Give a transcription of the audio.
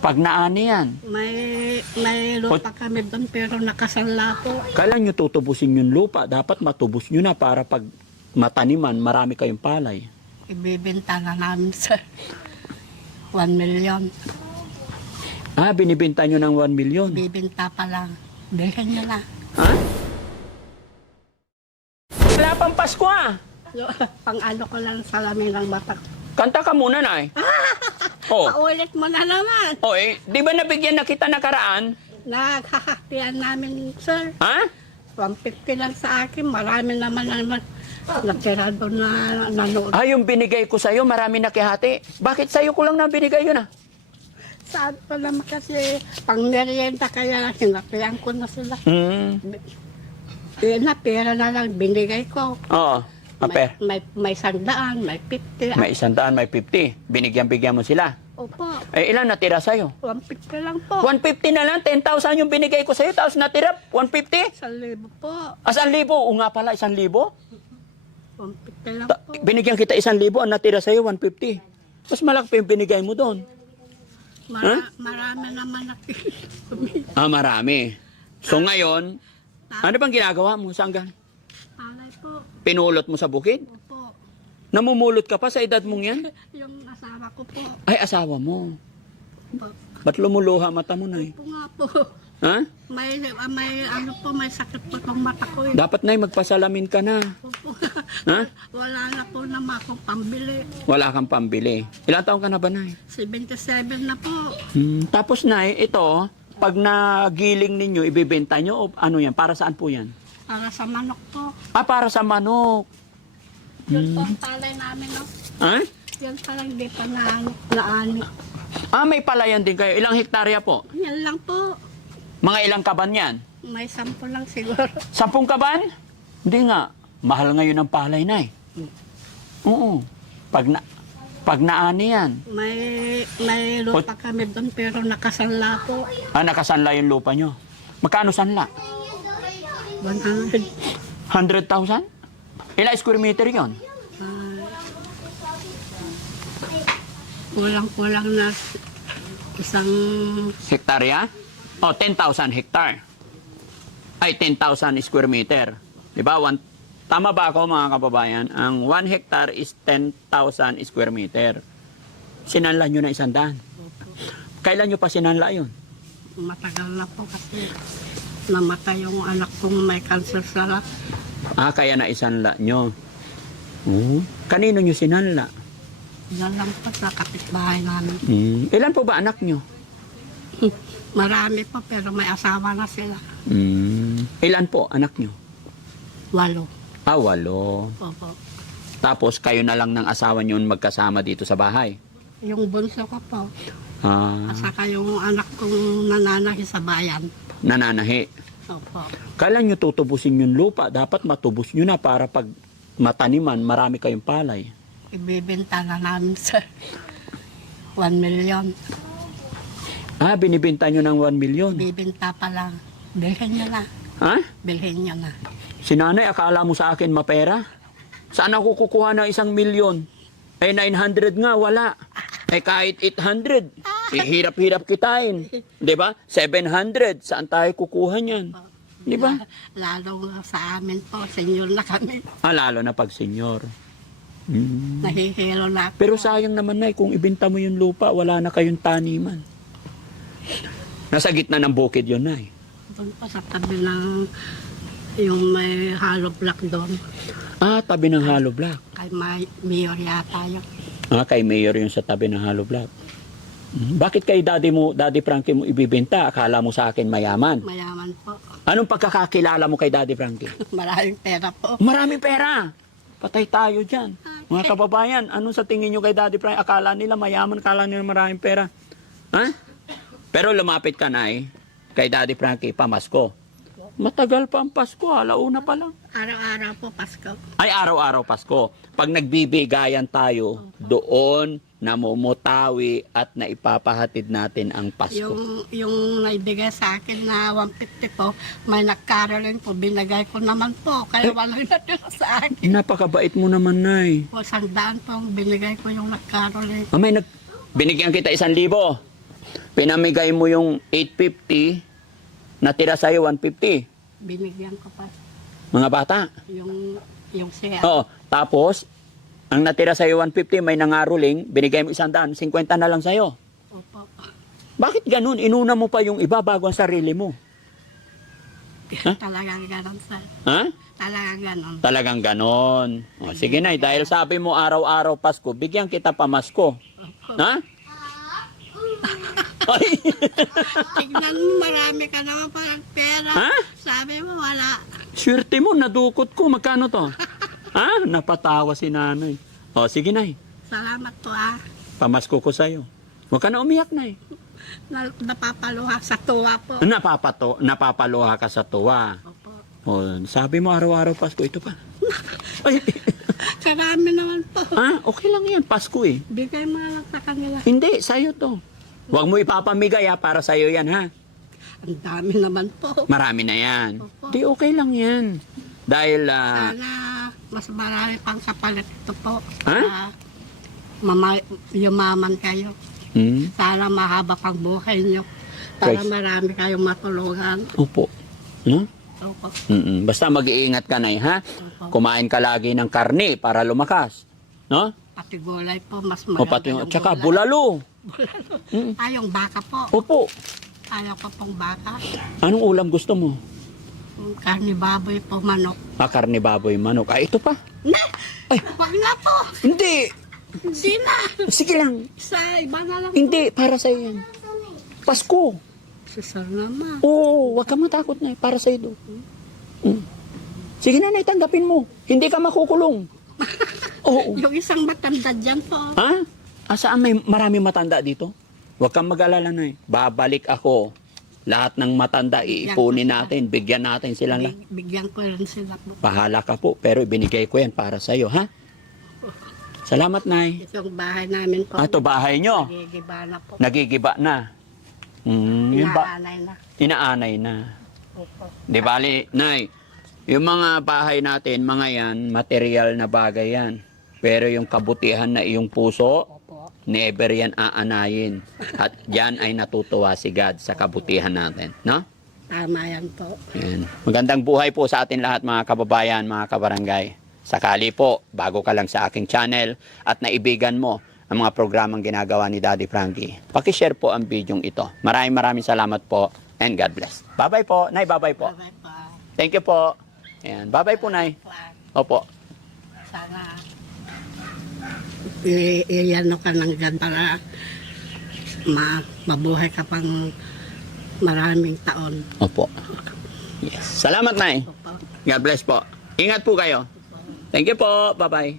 Pag naani yan. May lupa kami doon pero nakasanla po. Kailan nyo tutubusin yung lupa? Dapat matubos nyo na para pag mataniman, marami kayong palay. Ibibenta na namin sa 1 million. Ah, binibenta nyo ng 1 million. Ibibenta pa lang. Bilhin nyo na. Ha? Wala pang Pasko ah. Pang ano ko lang salamin ng mata. Kanta ka muna, Nay. Oh. Paulit mo na naman. Oh, di ba nabigyan na kita nakaraan? Naghahatian namin, sir. Ha? 150 lang sa akin. Marami naman natira doon na nanood. Ah, yung binigay ko sa'yo, marami nakihati. Bakit sa'yo ko lang na binigay yun ah? Saan pa naman kasi pang merienda kaya hinapian ko na sila. Na pera na lang binigay ko. Oo. Aper. May 100, may 50. May 100, may 50. Binigyan-bigyan mo sila. Opo, Eh, ilan natira sa'yo? 150 lang po. 150 na lang, 10,000 yung binigay ko sa'yo, tapos natira, 150? 1,000 po. 1,000? O nga pala, 1,000? 150 lang po. Binigyan kita 1,000, ang natira sa'yo, 150. Mas malaki pa yung binigay mo doon. Marami naman Ah, marami. So ngayon, ano bang ginagawa mo? Saan ka? Alay po. Pinulot mo sa bukid? Opo. Namumulot ka pa sa edad mong yan? Yung asawa ko po. Ay, asawa mo. Opo. Ba't lumuluha mata mo na eh? Opo nga po. Ha? May ano po, may sakit po itong mata ko eh. Dapat na magpasalamin ka na. Opo. Ha? Wala na po naman akong pambili. Wala kang pambili. Ilang taon ka na ba, Nay? 77 na po. Tapos, Nay, ito, pag nagiling ninyo, ibibenta nyo o ano yan? Para saan po yan? Para sa manok po. Ah, para sa manok. Yun po ang palay namin, no? Ha? Yan parang di pa naani. Ah, may palayan din kayo. Ilang hektarya po? Yan lang po. Mga ilang kaban yan? May 10 lang siguro. 10 kaban? Hindi nga. Mahal ngayon ang palay, Nay. Oo. Pag naani yan. May lupa kami doon pero nakasanla po. Ah, nakasanla yung lupa nyo. Magkano sanla? 100. 100,000? Ilang square meter yon? Kulang-kulang na isang Hektarya? O, 10,000 hektar. Ay, 10,000 square meter. Diba? Tama ba ako mga kababayan? Ang 1 hectare is 10,000 square meter. Sinanla nyo na 100. Kailan nyo pa sinanla yun? matagal na po kasi namatay yung anak kong may cancer sa lap. Ah, kaya na isanla nyo. Kanino nyo sinanla? Yan lang po sa kapitbahay namin. Ilan po ba anak nyo? Marami po pero may asawa na sila. Ilan po anak nyo? 8. Ah, 8. Opo. Tapos kayo na lang ng asawa nyo magkasama dito sa bahay? Yung bunso ko po. Ah, At saka yung anak kong nananahi sa bayan. nananahi. Opo. Kailan nyo tutubusin yung lupa? Dapat matubos nyo na para pag mataniman, marami kayong palay. Ibibenta na namin sa 1 million. Ah, binibenta nyo ng 1 million. Ibibenta pa lang. Bilhin nyo na. Ha? Bilhin nyo na. Si nanay, akala mo sa akin mapera? Saan ako kukuha ng 1 million? Eh, 900 nga, wala. Eh, kahit 800, hirap-hirap kitain. Di ba? 700, saan tayo kukuha niyan? Di ba? Lalo sa amin po, senior na kami. Ah, lalo na pag senior. Nahihilo na ako. Pero sayang naman na kung ibenta mo yung lupa, wala na kayong taniman. Nasa gitna ng bukid yun na Doon po sa tabi ng yung may hollow block doon. Ah, tabi ng hollow block. Kay Mayor yata yun. Ah, kay Mayor yung sa tabi ng hollow block. Bakit kay Daddy Frankie mo ibibenta? Akala mo sa akin mayaman. Mayaman po. Anong pagkakakilala mo kay Daddy Frankie? Maraming pera po. Maraming pera. Patay tayo dyan. Mga kababayan, anong sa tingin nyo kay Daddy Frankie? Akala nila mayaman, akala nila maraming pera. Ha? Pero lumapit ka na kay Daddy Frankie, pamasko. Matagal pa ang Pasko, alauna pa lang. Araw-araw po, Pasko. Ay, araw-araw Pasko. Pag nagbibigayan tayo, doon namumutawi at naipapahatid natin ang Pasko. Yung naibigay sa akin na 150 po, may nag-caroling po, binagay ko naman po. Kaya walang natira sa akin. Napakabait mo naman, Nay. Po, 100 po, binigay ko yung nag-caroling. Binigyan kita 1,000. Pinamigay mo yung 850, natira sa'yo 150. Binigyan ko pa Mga bata. yung siya. Oo. Tapos, ang natira sa'yo 150, may nangaruling, binigay mo 100, 50 na lang sa'yo. Opo. Bakit ganun? Inuna mo pa yung iba bago ang sarili mo. Talagang ganon, sir. Ha? Talagang ganon. Talagang ganon. O, sige na, dahil sabi mo araw-araw Pasko, bigyan kita pamasko. Opo. Ha? Ay! Tignan mo, marami ka naman parang pera. Ha? Sabi mo, wala. Swerte mo, nadukot ko. Magkano to? Ha? Napatawa si nanay. O, sige na. Salamat po Pamasko ko sa'yo. Huwag ka na umiyak na Napapaluha sa tuwa po. Napapaluha ka sa tuwa. Opo. O, sabi mo araw-araw Pasko, ito pa. Ay, Karami naman po. okay lang yan. Pasko eh. Bigay mo na lang sa kanila. Hindi, sa'yo to. Huwag mo ipapamigay para sa'yo yan ha. Ang dami naman po. Marami na yan. Opo. Di okay lang yan. Dahil, Sana mas marami pang kapalit ito po. Ha? Yumaman kayo. Sana mahaba pang buhay nyo. Para Praise. marami kayong matulungan. Opo. No? Opo. Basta mag-iingat ka na ha. Opo. Kumain ka lagi ng karne para lumakas. No? Pati gulay po, mas O pati, maganda yung tsaka gulay. bulalo. Yung baka po. Opo. Ayaw ko pong baka. Anong ulam gusto mo? Yung karni baboy po, manok. Karne baboy, manok. Ito pa. Na! Ay. Wag na po! Hindi. Hindi na! Sige lang. Sa iba na lang. Hindi, para sa yan. Pasko. Susar naman. Oo, wag ka matakot na para sa ito. Sige na, tanggapin mo. Hindi ka makukulong. Oo. Yung isang matanda dyan po. Ha? Saan may maraming matanda dito? Huwag kang mag-alala na Babalik ako. Lahat ng matanda, iipunin natin. Bigyan natin sila lang. Bigyan ko rin sila po. Bahala ka po, pero ibinigay ko yan para sa'yo, ha? Salamat, Nay. Itong bahay namin po. Ito bahay nyo. Nagigiba na po. Nagigiba na. Yun ba? Inaanay na. Inaanay na. Opo. Di bali, Nay, yung mga bahay natin, mga yan, material na bagay yan. Pero yung kabutihan na iyong puso, Opo. never yan aanayin. At yan ay natutuwa si God sa kabutihan natin. No? Tama yan po. Yan. Magandang buhay po sa atin lahat mga kababayan, mga kabarangay. Sakali po, bago ka lang sa aking channel at naibigan mo ang mga programang ginagawa ni Daddy Frankie, pakishare po ang videong ito. Maraming salamat po and God bless. Bye-bye po. Nay, bye-bye po. Bye po. Thank you po. Ayan. Bye-bye po, Nay. Opo. Sana iyan ka ng God para mabuhay ka pang maraming taon. Opo. Yes. Salamat, Nay. Opo. God bless po. Ingat po kayo. Thank you po. Bye-bye.